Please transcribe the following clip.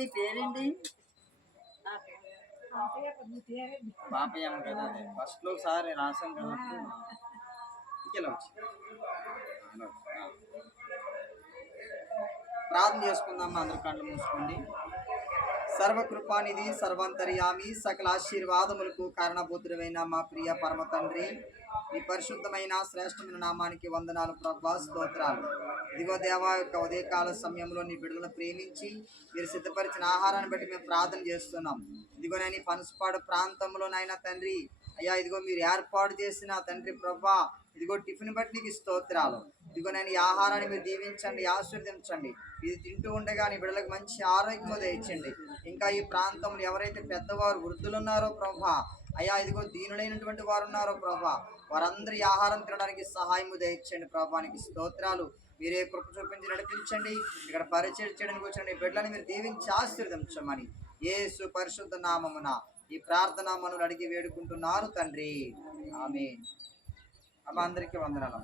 మీ పేరేంటి? పాపయ్యమ్మ కదా, అదే ఫస్ట్ లో ఒకసారి రాశాను కదా. ఇంకెలా వచ్చి ప్రార్థన చేసుకుందాం. అందరు కళ్ళు మూసుకోండి. సర్వకృపానిధి, సర్వాంతర్యామి, సకల ఆశీర్వాదములకు కారణభూతుడైన మా ప్రియ పరమ తండ్రి, ఈ పరిశుద్ధమైన శ్రేష్టమైన నామానికి వందనాలు ప్రభా, స్తోత్రాలు. ఇదిగో దేవా, యొక్క ఉదయకాల సమయంలో నీ బిడ్డలను ప్రేమించి మీరు సిద్ధపరిచిన ఆహారాన్ని బట్టి మేము ప్రార్థన చేస్తున్నాం. ఇదిగో నేను ఈ పనసపాడు ప్రాంతంలో నాయన తండ్రి, అయ్యా ఇదిగో మీరు ఏర్పాటు చేసిన తండ్రి ప్రభా, ఇదిగో టిఫిన్ బట్టి నీకు స్తోత్రాలు. ఇదిగో నేను ఈ ఆహారాన్ని మీరు దీవించండి, ఆశీర్వదించండి. ఇది తింటూ ఉండగా నీ బిడ్డలకు మంచి ఆరోగ్యము దయచండి. ఇంకా ఈ ప్రాంతంలో ఎవరైతే పెద్దవారు వృద్ధులు ఉన్నారో ప్రభా, అయ్యా ఇదిగో దీనులైనటువంటి వారు ఉన్నారో ప్రభా, వారందరి ఆహారం తినడానికి సహాయము దయచండి. ప్రభానికి స్తోత్రాలు. మీరే కృప చూపించి నడిపించండి. ఇక్కడ పరిచయం చేయడానికి వచ్చిన బిడ్డలను మీరు దీవించి ఆశీర్వదించమని యేసు పరిశుద్ధ నామమున ఈ ప్రార్థన మనలు అడిగి వేడుకుంటున్నారు తండ్రి, ఆమేన్. అమ్మ అందరికీ వందనాలు.